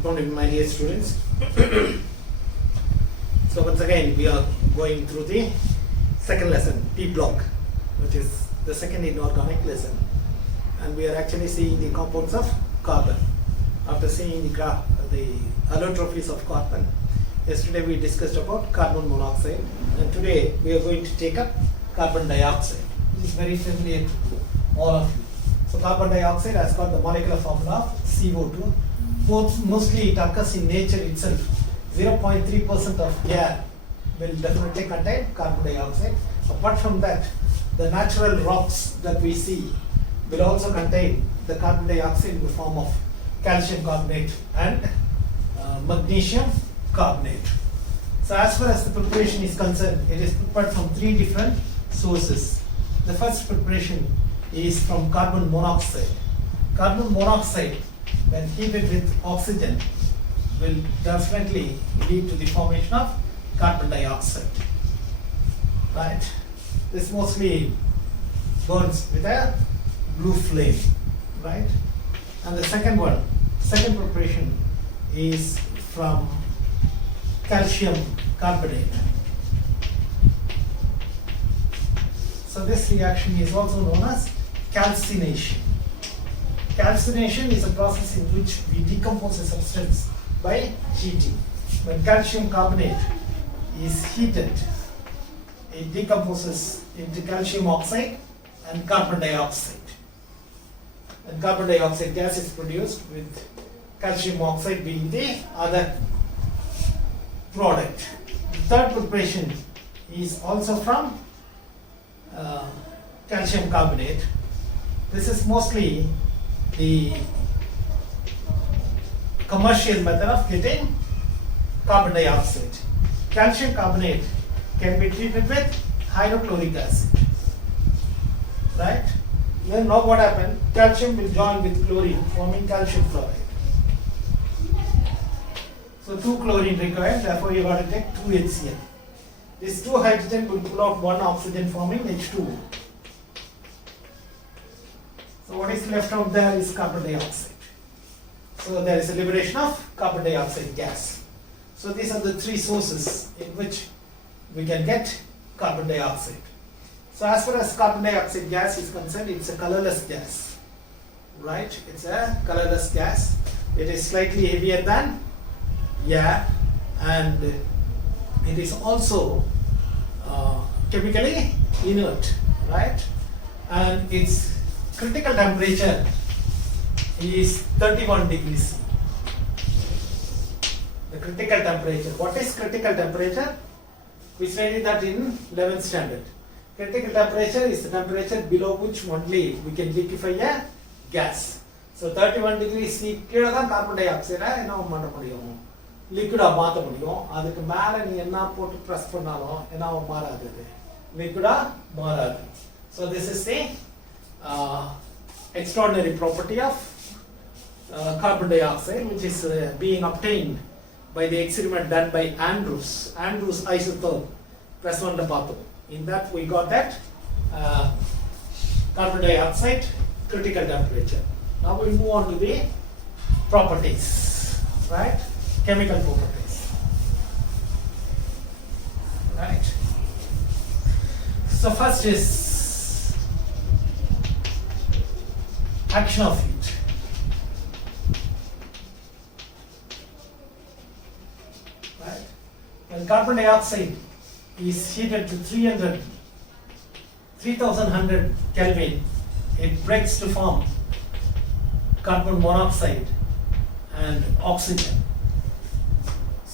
Good morning, my dear students. So once again, we are going through the second lesson, P block, which is the second inorganic lesson, and we are actually seeing the compounds of carbon. After seeing the allotrophies of carbon, yesterday we discussed about carbon monoxide, and today we are going to take up carbon dioxide. This is very familiar to all of you. So carbon dioxide has got the molecular formula of CO2. Mostly it occurs in nature itself. 0.3% of air will definitely contain carbon dioxide. Apart from that, the natural rocks that we see will also contain the carbon dioxide in the form of calcium carbonate and magnesium carbonate. So as far as the preparation is concerned, it is prepared from three different sources. The first preparation is from carbon monoxide. Carbon monoxide, when heated with oxygen, will definitely lead to the formation of carbon dioxide. Right? This mostly burns with a blue flame. Right? And the second preparation is from calcium carbonate. So this reaction is also known as calcination. Calcination is a process in which we decompose a substance by heating. When calcium carbonate is heated, it decomposes into calcium oxide and carbon dioxide. And carbon dioxide gas is produced with calcium oxide being the other product. The third preparation is also from calcium carbonate. This is mostly the commercial method of getting carbon dioxide. Calcium carbonate can be treated with hydrochloric acid. Right? Then now what happened? Calcium will join with chlorine, forming calcium chloride. So 2 chlorine required, therefore you got to take 2 HCl. This 2 hydrogen will pull out 1 oxygen, forming H2O. So what is left out there is carbon dioxide. So there is a liberation of carbon dioxide gas. So these are the 3 sources in which we can get carbon dioxide. So as far as carbon dioxide gas is concerned, it's a colorless gas. Right? It's a colorless gas. It is slightly heavier than air, and it is also chemically inert. Right? And its critical temperature is 31 degrees C. The critical temperature. What is critical temperature? We studied that in 11th standard. Critical temperature is the temperature below which only we can liquefy a gas. So 31 degrees C கீழ தான் carbon tie ஆக்சைடை என்ன பண்ண முடியும், லிக்விடா மாற்ற முடியும். அதுக்கு மேலே நீ என்ன போட்டு ப்ரெஸ் பண்ணாலும் என்ன மாறாது, அது லிக்விடா மாறாது. So this is the extraordinary property of carbon dioxide, which is being obtained by the experiment done by Andrews isotope +1 பார்த்தோம். In that we got that carbon dioxide critical temperature. Now we move on to the properties, right? Chemical properties, right? So first is action of heat. Right? When carbon dioxide is heated to 3100 Kelvin, it breaks to form carbon monoxide and oxygen.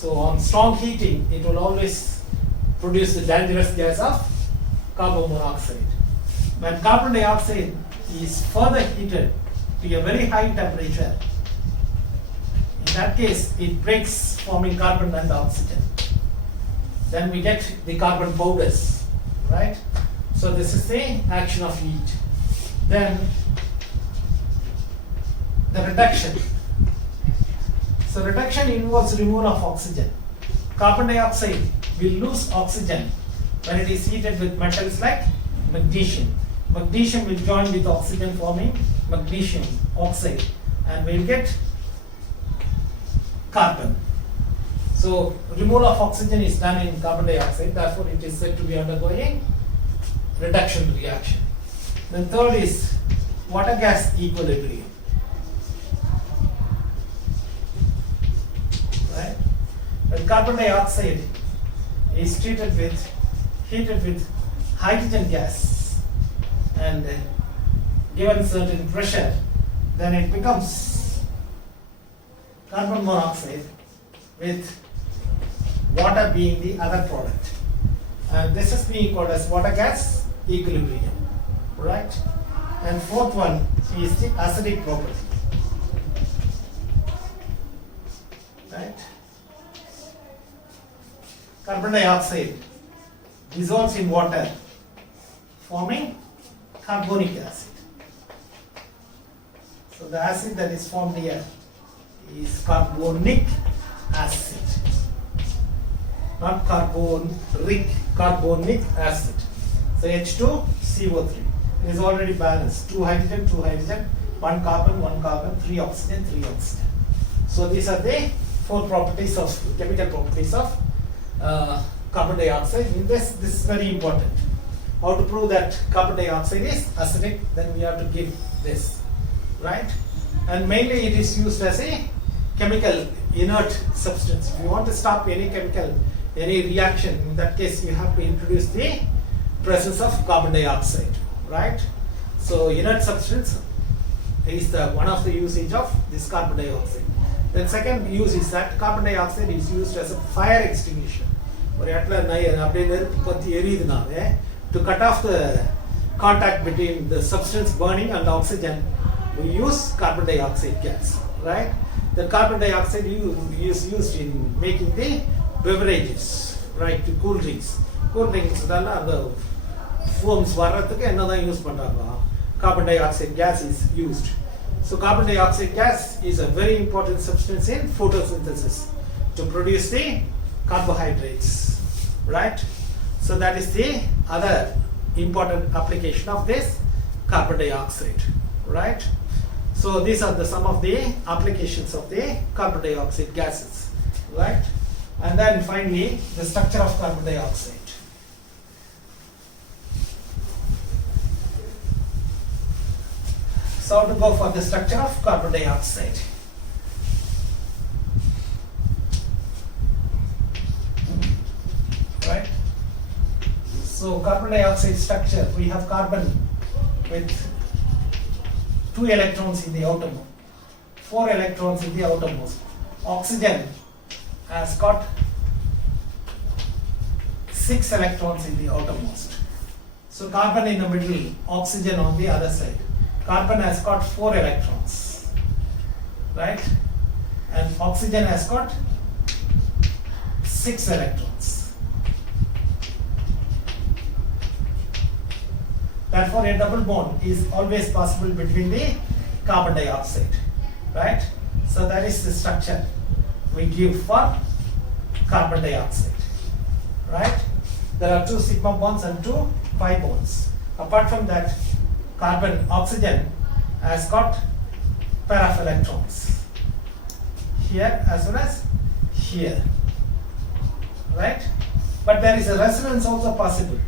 So on strong heating, it will always produce the dangerous gas of carbon monoxide. When carbon dioxide is further heated to a very high temperature, in that case it breaks, forming carbon and oxygen. Then we get the carbon powders, right? So this is the action of heat. Then the reduction. So reduction involves removal of oxygen. Carbon dioxide will lose oxygen when it is heated with metals like magnesium. Magnesium will join with oxygen, forming magnesium oxide, and we'll get carbon. So removal of oxygen is done in carbon dioxide, therefore it is said to be undergoing reduction reaction. Then third is water gas equilibrium. Right? When carbon dioxide is heated with hydrogen gas and given certain pressure, then it becomes carbon monoxide with water being the other product. And this is being called as water gas equilibrium. Right? And fourth one is the acidic property. Right? Carbon dioxide dissolves in water, forming carbonic acid. So the acid that is formed here is carbonic acid, not carbonic, carbonic acid. So H2CO3 is already balanced, 2 hydrogen, 1 carbon, 3 oxygen, 3 oxygen. So these are the 4 properties of chemical properties of carbon dioxide. In this is very important. How to prove that carbon dioxide is acidic? Then we have to give this, right? And mainly it is used as a chemical inert substance. If you want to stop any chemical, any reaction, in that case you have to introduce the presence of carbon dioxide, right? So inert substance is the one of the usage of this carbon dioxide. Then second use is that carbon dioxide is used as a fire extinguisher. To cut off the contact between the substance burning and the oxygen, we use carbon dioxide gas, right? The carbon dioxide is used in making the beverages, right? To cool drinks. Cool drinks, the foams use carbon dioxide gas is used. So carbon dioxide gas is a very important substance in photosynthesis to produce the carbohydrates, right? So that is the other important application of this carbon dioxide, right? So these are some of the applications of the carbon dioxide gases, right? And then finally the structure of carbon dioxide. So to go for the structure of carbon dioxide. Right? So carbon dioxide structure, we have carbon with 2 electrons in the outermost, 4 electrons in the outermost. Oxygen has got 6 electrons in the outermost. So carbon in the middle, oxygen on the other side. Carbon has got 4 electrons, right? And oxygen has got 6 electrons. Therefore, a double bond is always possible between the carbon dioxide, right? So that is the structure we give for carbon dioxide, right? There are 2 sigma bonds and 2 pi bonds. Apart from that, oxygen has got pair of electrons here as well as here, right? But there is a resonance also possible.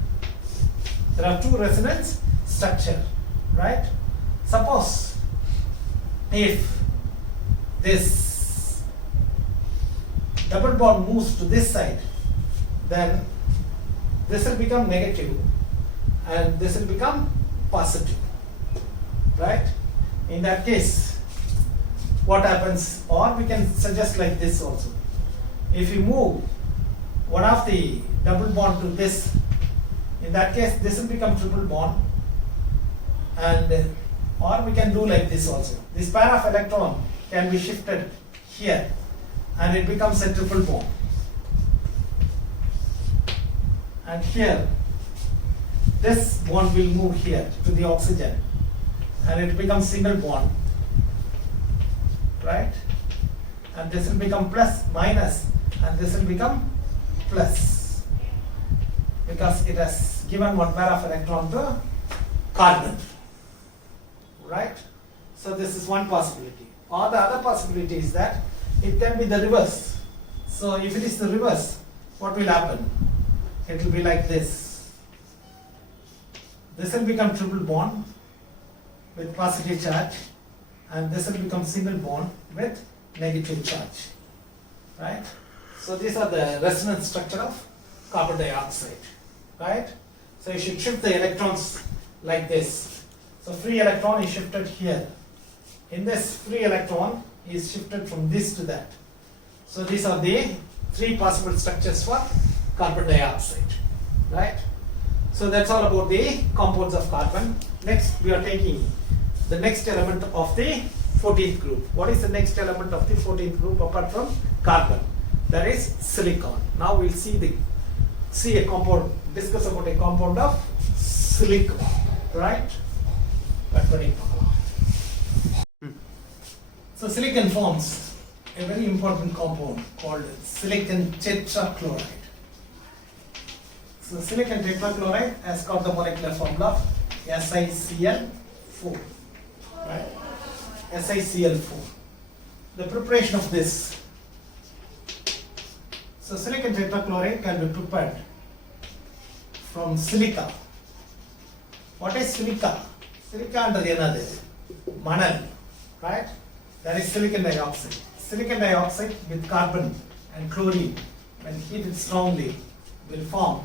There are 2 resonance structure, right? Suppose if this double bond moves to this side, then this will become negative and this will become positive, right? In that case, what happens, or we can suggest like this also. If you move one of the double bond to this, in that case this will become triple bond, and or we can do like this also. This pair of electron can be shifted here and it becomes a triple bond, and here this bond will move here to the oxygen and it becomes single bond, right? And this will become plus, minus, and this will become plus because it has given one pair of electron to carbon, right? So this is one possibility. Or the other possibility is that it can be the reverse. So if it is the reverse, what will happen? It will be like this. This will become triple bond with positive charge, and this will become single bond with negative charge, right? So these are the resonance structure of carbon dioxide, right? So you should shift the electrons like this. So free electron is shifted here. In this, free electron is shifted from this to that. So these are the three possible structures for carbon dioxide, right? So that's all about the compounds of carbon. Next, we are taking the next element of the 14th group. What is the next element of the 14th group apart from carbon? That is silicon. Now we'll see a compound, discuss about a compound of silicon, right? So silicon forms a very important compound called silicon tetrachloride. So silicon tetrachloride has got the molecular formula of SiCl4, right? SiCl4. The preparation of this. So silicon tetrachloride can be prepared from silica. What is silica? Silica under another manal, right? That is silicon dioxide. Silicon dioxide with carbon and chlorine, when heated strongly, will form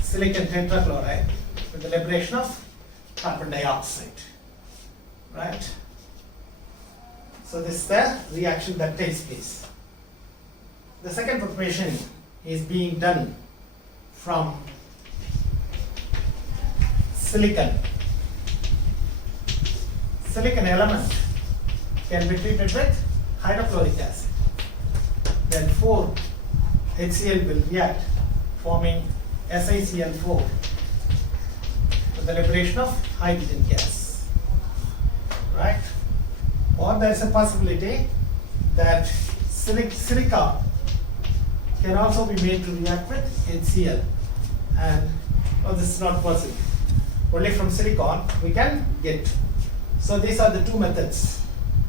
silicon tetrachloride with the liberation of carbon dioxide, right? So this is the reaction that takes place. The second preparation is being done from silicon. Silicon element can be treated with hydrochloric acid. Then 4 HCl will react, forming SiCl4 with the liberation of hydrogen gas, right? Or there is a possibility that silica can also be made to react with HCl, and this is not possible. Only from silicon we can get. So these are the two methods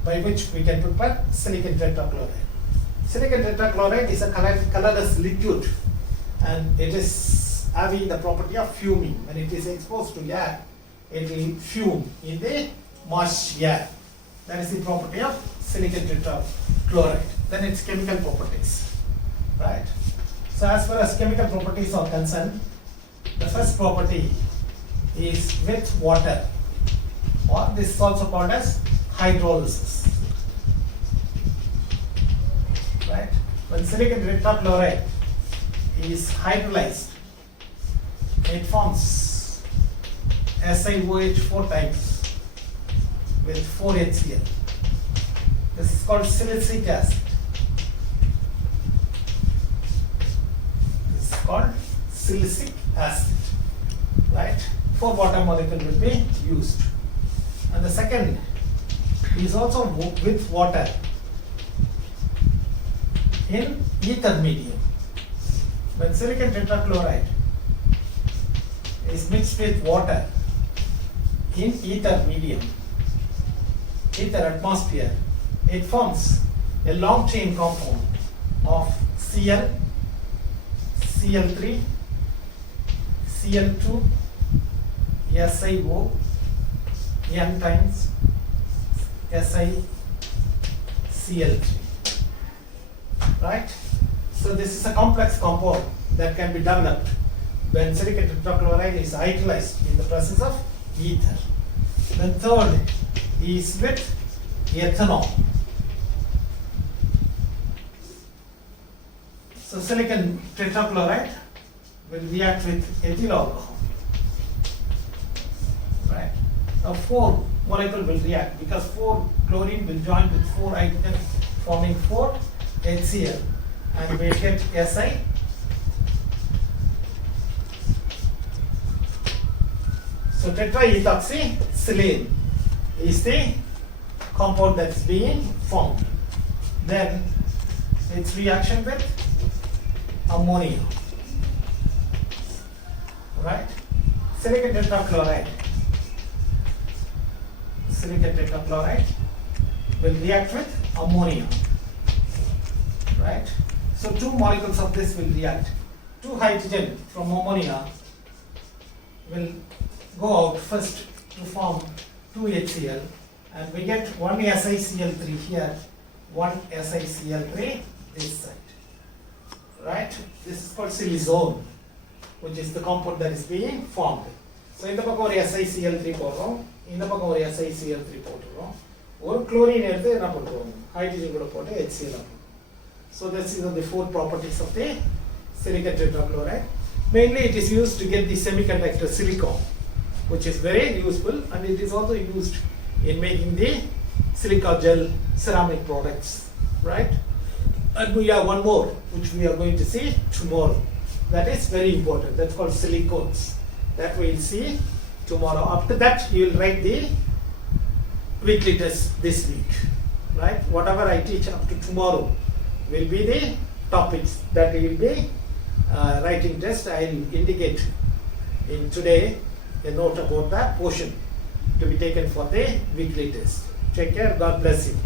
by which we can prepare silicon tetrachloride. Silicon tetrachloride is a colorless liquid, and it is having the property of fuming. When it is exposed to air, it will fume in the moist air. That is the property of silicon tetrachloride. Then its chemical properties, right? So as far as chemical properties are concerned, the first property is with water, or this is also called as hydrolysis, right? When silicon tetrachloride is hydrolyzed, it forms SiOH 4 times with 4 HCl. This is called silicic acid. This is called silicic acid, right? 4 water molecule will be used. And the second is also with water in ether medium. When silicon tetrachloride is mixed with water in ether medium, ether atmosphere, it forms a long chain compound of Cl, Cl3, Cl2, SiO, N times SiCl3, right? So this is a complex compound that can be developed when silicon tetrachloride is hydrolyzed in the presence of ether. The third is with ethanol. So silicon tetrachloride will react with ethyl alcohol, right? Now 4 molecule will react because 4 chlorine will join with 4 hydrogen, forming 4 HCl, and we will get Si. So tetraethoxysilane is the compound that is being formed. Then its reaction with ammonia, right? Silicon tetrachloride will react with ammonia. right? So two molecules of this will react. Two hydrogen from ammonia will go out first to form 2 HCl, and we get one SiCl3 here, one SiCl3 this side, right? This is called silicone, which is the compound that is being formed. So இந்த பக்கம் ஒரு SiCl3 போடுறோம், இந்த பக்கம் ஒரு SiCl3 போட்டுறோம், ஒரு chlorine எடுத்து என்ன பண்றோம், ஹைட்ரஜன் கூட போட்டு HCl. So this is the four properties of the silicate tetrachloride. Mainly it is used to get the semiconductor silicon, which is very useful, and it is also used in making the silica gel ceramic products, right? And we have one more which we are going to see tomorrow. That is very important. That's called silicones. That we will see tomorrow. After that, you will write the weekly test this week, right? Whatever I teach up to tomorrow will be the topics that you will be writing test. I will indicate in today a note about that portion to be taken for the weekly test. Take care. God bless you.